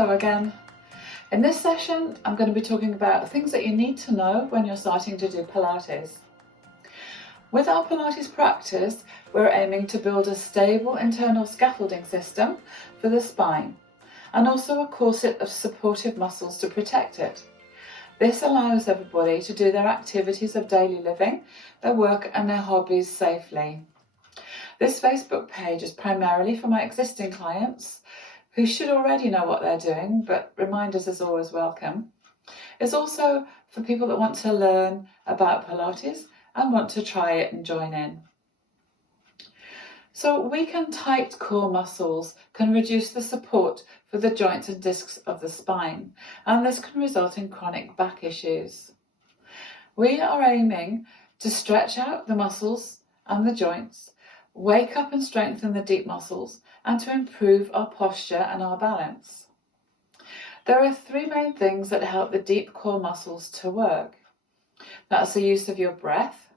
Hello again. In this session, I'm going to be talking about things that you need to know when you're starting to do Pilates. With our Pilates practice, we're aiming to build a stable internal scaffolding system for the spine and also a corset of supportive muscles to protect it. This allows everybody to do their activities of daily living, their work and their hobbies safely. This Facebook page is primarily for my existing clients who should already know what they're doing, but reminders is always welcome. It's also for people that want to learn about Pilates and want to try it and join in. So weak and tight core muscles can reduce the support for the joints and discs of the spine, and this can result in chronic back issues. We are aiming to stretch out the muscles and the joints, wake up and strengthen the deep muscles, and to improve our posture and our balance. There are three main things that help the deep core muscles to work. That's the use of your breath,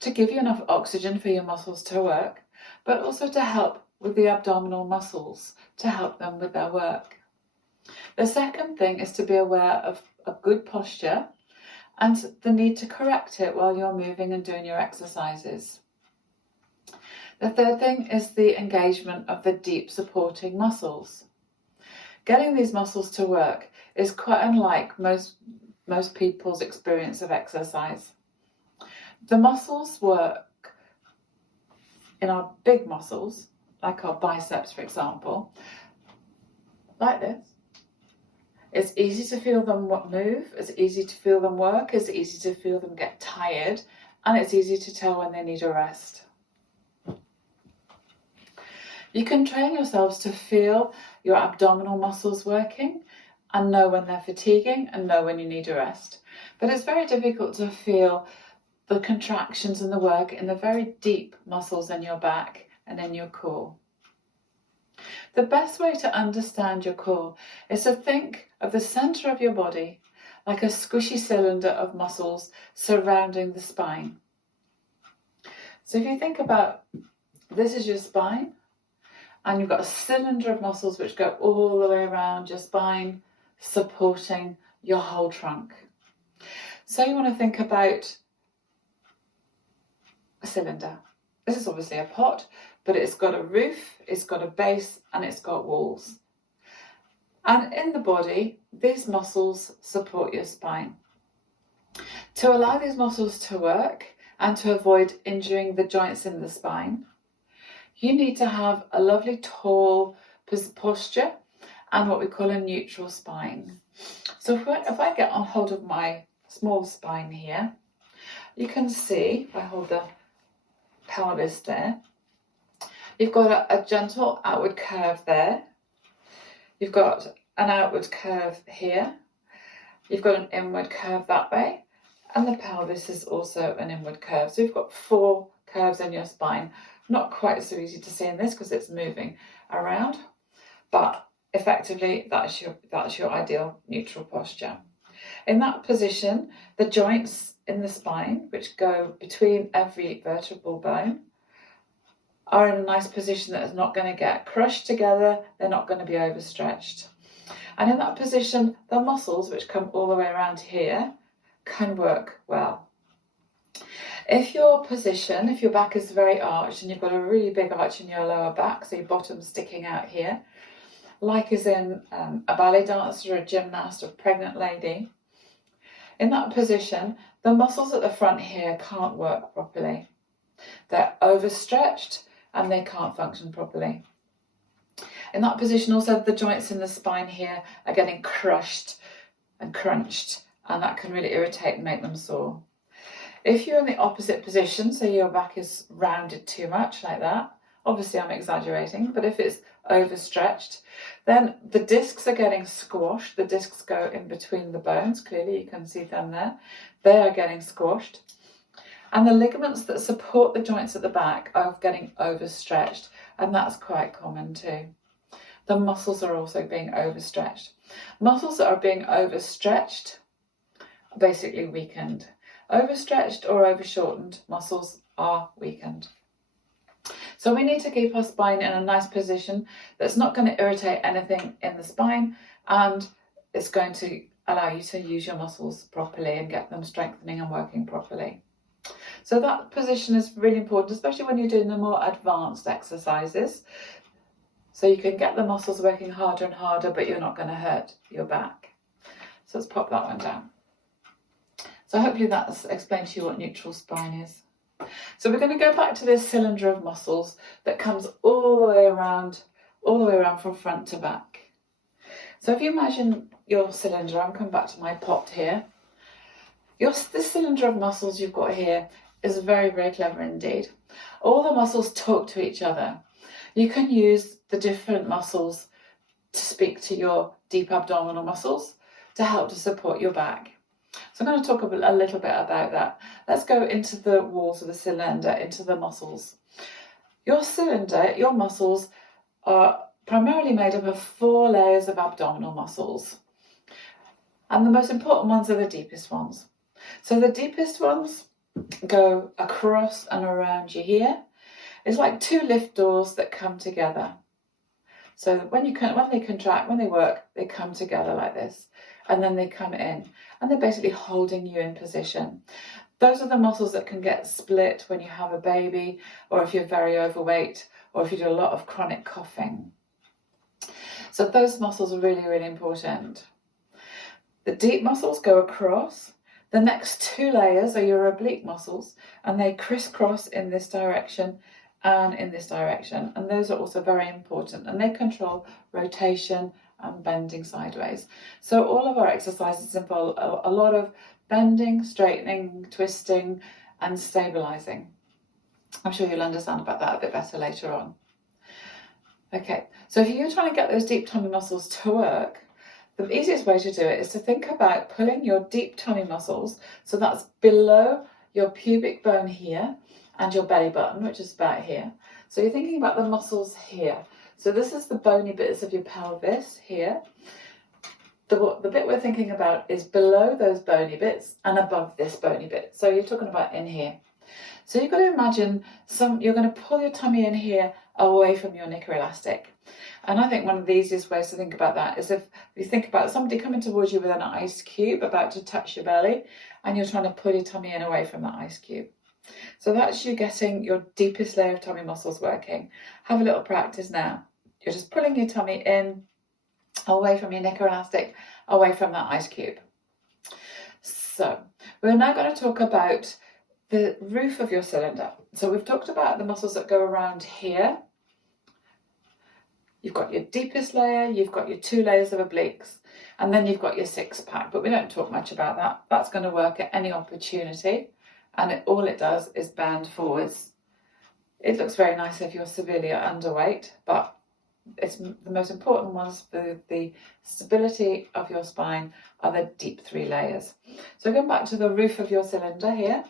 to give you enough oxygen for your muscles to work, but also to help with the abdominal muscles, to help them with their work. The second thing is to be aware of a good posture and the need to correct it while you're moving and doing your exercises. The third thing is the engagement of the deep supporting muscles. Getting these muscles to work is quite unlike most people's experience of exercise. The muscles work in our big muscles, like our biceps, for example, like this. It's easy to feel them move, it's easy to feel them work, it's easy to feel them get tired, and it's easy to tell when they need a rest. You can train yourselves to feel your abdominal muscles working and know when they're fatiguing and know when you need a rest. But it's very difficult to feel the contractions and the work in the very deep muscles in your back and in your core. The best way to understand your core is to think of the center of your body like a squishy cylinder of muscles surrounding the spine. So if you think about this is your spine, and you've got a cylinder of muscles which go all the way around your spine, supporting your whole trunk. So you want to think about a cylinder. This is obviously a pot, but it's got a roof, it's got a base, and it's got walls. And in the body, these muscles support your spine. To allow these muscles to work and to avoid injuring the joints in the spine, you need to have a lovely tall posture and what we call a neutral spine. So if I get on hold of my small spine here, you can see, if I hold the pelvis there, you've got a gentle outward curve there. You've got an outward curve here. You've got an inward curve that way. And the pelvis is also an inward curve. So you've got four curves in your spine. Not quite so easy to see in this because it's moving around, but effectively that's your ideal neutral posture. In that position, the joints in the spine, which go between every vertebral bone, are in a nice position that is not going to get crushed together, they're not going to be overstretched. And in that position, the muscles, which come all the way around here, can work well. If your back is very arched and you've got a really big arch in your lower back, so your bottom's sticking out here, like is in a ballet dancer or a gymnast or a pregnant lady, in that position, the muscles at the front here can't work properly. They're overstretched and they can't function properly. In that position also, the joints in the spine here are getting crushed and crunched, and that can really irritate and make them sore. If you're in the opposite position, so your back is rounded too much like that, obviously I'm exaggerating, but if it's overstretched, then the discs are getting squashed. The discs go in between the bones, clearly you can see them there. They are getting squashed. And the ligaments that support the joints at the back are getting overstretched, and that's quite common too. The muscles are also being overstretched. Muscles that are being overstretched are basically weakened. Overstretched or overshortened muscles are weakened. So we need to keep our spine in a nice position that's not going to irritate anything in the spine and it's going to allow you to use your muscles properly and get them strengthening and working properly. So that position is really important, especially when you're doing the more advanced exercises. So you can get the muscles working harder and harder, but you're not going to hurt your back. So let's pop that one down. So hopefully that's explained to you what neutral spine is. So we're going to go back to this cylinder of muscles that comes all the way around from front to back. So if you imagine your cylinder, I'm coming back to my pot here. This cylinder of muscles you've got here is very, very clever indeed. All the muscles talk to each other. You can use the different muscles to speak to your deep abdominal muscles to help to support your back. So I'm going to talk a little bit about that. Let's go into the walls of the cylinder, into the muscles. Your cylinder, your muscles are primarily made up of 4 layers of abdominal muscles. And the most important ones are the deepest ones. So the deepest ones go across and around you here. It's like 2 lift doors that come together. So when they contract, when they work, they come together like this. And then they come in. And they're basically holding you in position. Those are the muscles that can get split when you have a baby, or if you're very overweight, or if you do a lot of chronic coughing. So those muscles are really, really important. The deep muscles go across. The next 2 layers are your oblique muscles, and they crisscross in this direction and in this direction. And those are also very important, and they control rotation and bending sideways. So all of our exercises involve a lot of bending, straightening, twisting, and stabilizing. I'm sure you'll understand about that a bit better later on. Okay, so if you're trying to get those deep tummy muscles to work, the easiest way to do it is to think about pulling your deep tummy muscles, so that's below your pubic bone here and your belly button, which is about here. So you're thinking about the muscles here. So this is the bony bits of your pelvis here. The bit we're thinking about is below those bony bits and above this bony bit. So you're talking about in here. So you've got to imagine you're going to pull your tummy in here away from your knicker elastic. And I think one of the easiest ways to think about that is if you think about somebody coming towards you with an ice cube about to touch your belly, and you're trying to pull your tummy in away from that ice cube. So that's you getting your deepest layer of tummy muscles working. Have a little practice now. You're just pulling your tummy in, away from your knicker elastic, away from that ice cube. So we're now going to talk about the roof of your cylinder. So we've talked about the muscles that go around here. You've got your deepest layer, you've got your 2 layers of obliques, and then you've got your 6-pack, but we don't talk much about that. That's going to work at any opportunity, and all it does is bend forwards. It looks very nice if you're severely underweight, but it's the most important ones for the stability of your spine are the deep 3 layers. So going back to the roof of your cylinder here,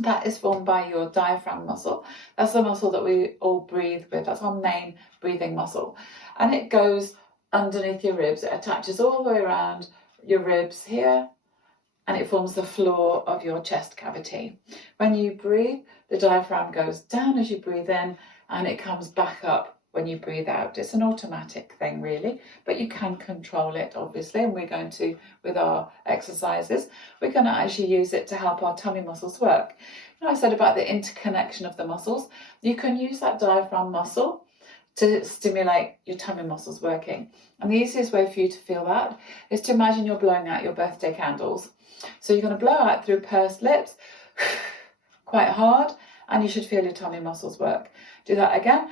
that is formed by your diaphragm muscle. That's the muscle that we all breathe with. That's our main breathing muscle. And it goes underneath your ribs. It attaches all the way around your ribs here, and it forms the floor of your chest cavity. When you breathe, the diaphragm goes down as you breathe in, and it comes back up when you breathe out. It's an automatic thing really, but you can control it obviously, and we're going to, with our exercises, we're going to actually use it to help our tummy muscles work. You know, I said about the interconnection of the muscles. You can use that diaphragm muscle to stimulate your tummy muscles working. And the easiest way for you to feel that is to imagine you're blowing out your birthday candles. So you're going to blow out through pursed lips quite hard, and you should feel your tummy muscles work. Do that again.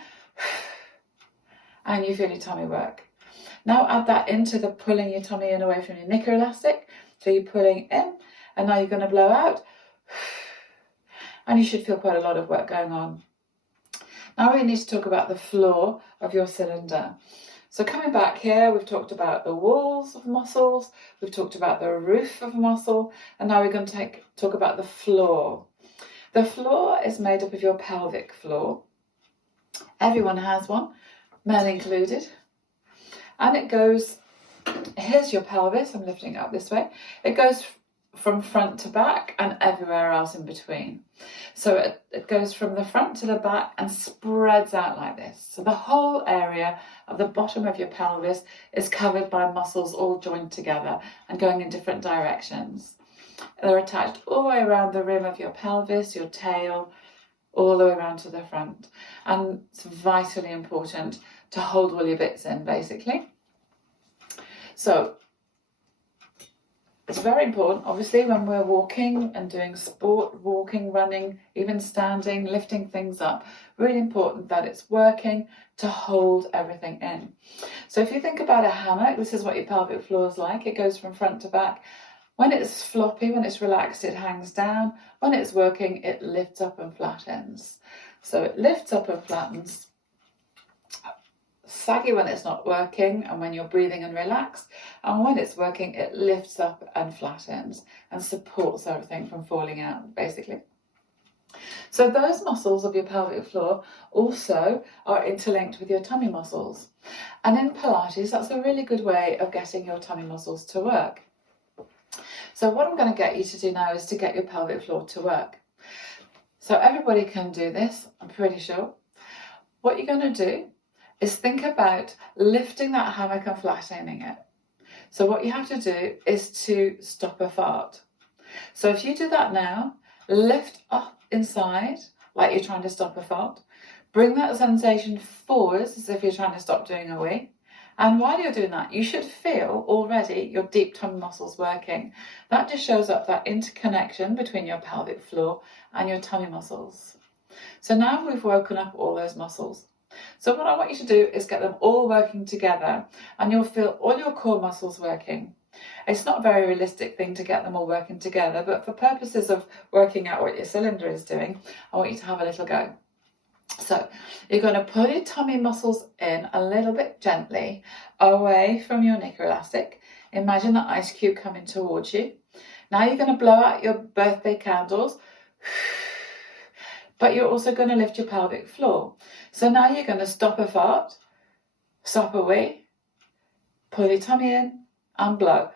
And you feel your tummy work. Now add that into the pulling your tummy in away from your knicker elastic. So you're pulling in, and now you're going to blow out. And you should feel quite a lot of work going on. Now we need to talk about the floor of your cylinder. So coming back here, we've talked about the walls of muscles, we've talked about the roof of a muscle, and now we're going to talk about the floor. The floor is made up of your pelvic floor. Everyone has one, men included. And it goes, here's your pelvis, I'm lifting it up this way. It goes from front to back and everywhere else in between. So it goes from the front to the back and spreads out like this. So the whole area of the bottom of your pelvis is covered by muscles all joined together and going in different directions. They're attached all the way around the rim of your pelvis, your tail, all the way around to the front. And it's vitally important to hold all your bits in, basically. So it's very important, obviously, when we're walking and doing sport, walking, running, even standing, lifting things up, really important that it's working to hold everything in. So if you think about a hammock, this is what your pelvic floor is like. It goes from front to back. When it's floppy, when it's relaxed, it hangs down. When it's working, it lifts up and flattens. So it lifts up and flattens. Saggy when it's not working and when you're breathing and relaxed, and when it's working it lifts up and flattens and supports everything from falling out, basically. So those muscles of your pelvic floor also are interlinked with your tummy muscles, and in Pilates that's a really good way of getting your tummy muscles to work. So what I'm going to get you to do now is to get your pelvic floor to work. So everybody can do this, I'm pretty sure. What you're going to do is think about lifting that hammock and flattening it. So what you have to do is to stop a fart. So if you do that now, lift up inside like you're trying to stop a fart. Bring that sensation forwards as if you're trying to stop doing a wee. And while you're doing that, you should feel already your deep tummy muscles working. That just shows up that interconnection between your pelvic floor and your tummy muscles. So now we've woken up all those muscles. So what I want you to do is get them all working together, and you'll feel all your core muscles working. It's not a very realistic thing to get them all working together, but for purposes of working out what your cylinder is doing, I want you to have a little go. So you're going to pull your tummy muscles in a little bit gently away from your knicker elastic. Imagine that ice cube coming towards you. Now you're going to blow out your birthday candles, but you're also going to lift your pelvic floor. So now you're going to stop a fart, stop a wee, pull your tummy in and blow.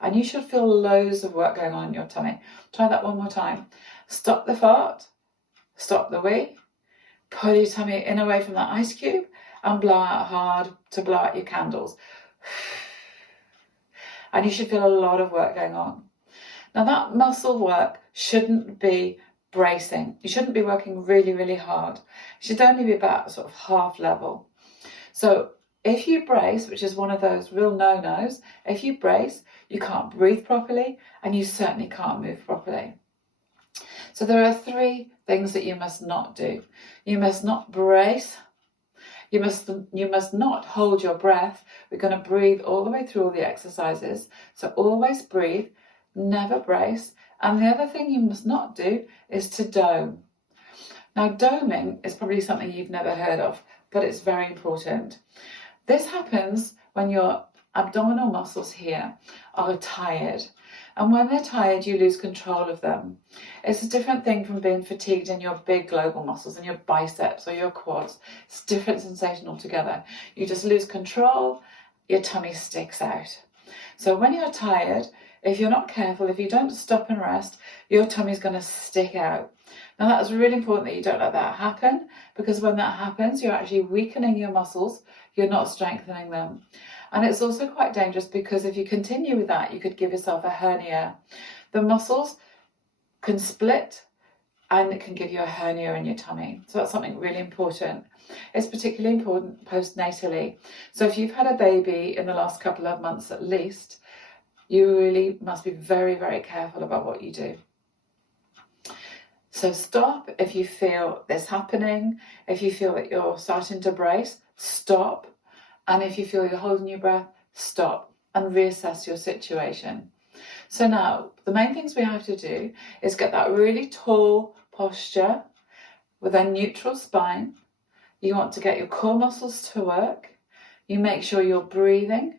And you should feel loads of work going on in your tummy. Try that one more time. Stop the fart, stop the wee, pull your tummy in away from that ice cube and blow out hard to blow out your candles. And you should feel a lot of work going on. Now that muscle work shouldn't be bracing. You shouldn't be working really, really hard. It should only be about sort of half level. So if you brace, which is one of those real no-nos, if you brace, you can't breathe properly and you certainly can't move properly. So there are 3 things that you must not do. You must not brace. You must not hold your breath. We're going to breathe all the way through all the exercises. So always breathe, never brace. And the other thing you must not do is to dome. Now, doming is probably something you've never heard of, but it's very important. This happens when your abdominal muscles here are tired. And when they're tired, you lose control of them. It's a different thing from being fatigued in your big global muscles, in your biceps or your quads. It's a different sensation altogether. You just lose control, your tummy sticks out. So when you're tired, if you're not careful, if you don't stop and rest, your tummy's going to stick out. Now that's really important that you don't let that happen, because when that happens, you're actually weakening your muscles, you're not strengthening them. And it's also quite dangerous because if you continue with that, you could give yourself a hernia. The muscles can split and it can give you a hernia in your tummy. So that's something really important. It's particularly important postnatally. So if you've had a baby in the last couple of months at least, you really must be very, very careful about what you do. So stop if you feel this happening. If you feel that you're starting to brace, stop. And if you feel you're holding your breath, stop and reassess your situation. So now, the main things we have to do is get that really tall posture with a neutral spine. You want to get your core muscles to work. You make sure you're breathing.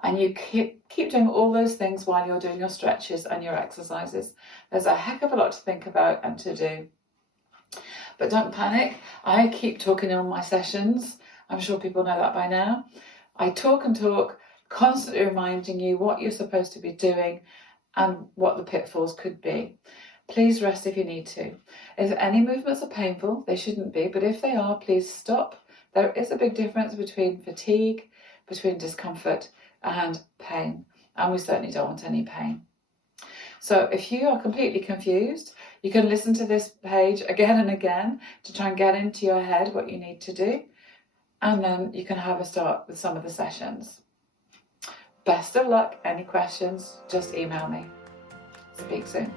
And you keep doing all those things while you're doing your stretches and your exercises. There's a heck of a lot to think about and to do. But don't panic. I keep talking in all my sessions. I'm sure people know that by now. I talk and talk, constantly reminding you what you're supposed to be doing and what the pitfalls could be. Please rest if you need to. If any movements are painful, they shouldn't be, but if they are, please stop. There is a big difference between fatigue, between discomfort and pain, and we certainly don't want any pain. So if you are completely confused, you can listen to this page again and again to try and get into your head what you need to do, and then you can have a start with some of the sessions. Best of luck. Any questions, just email me. Speak soon.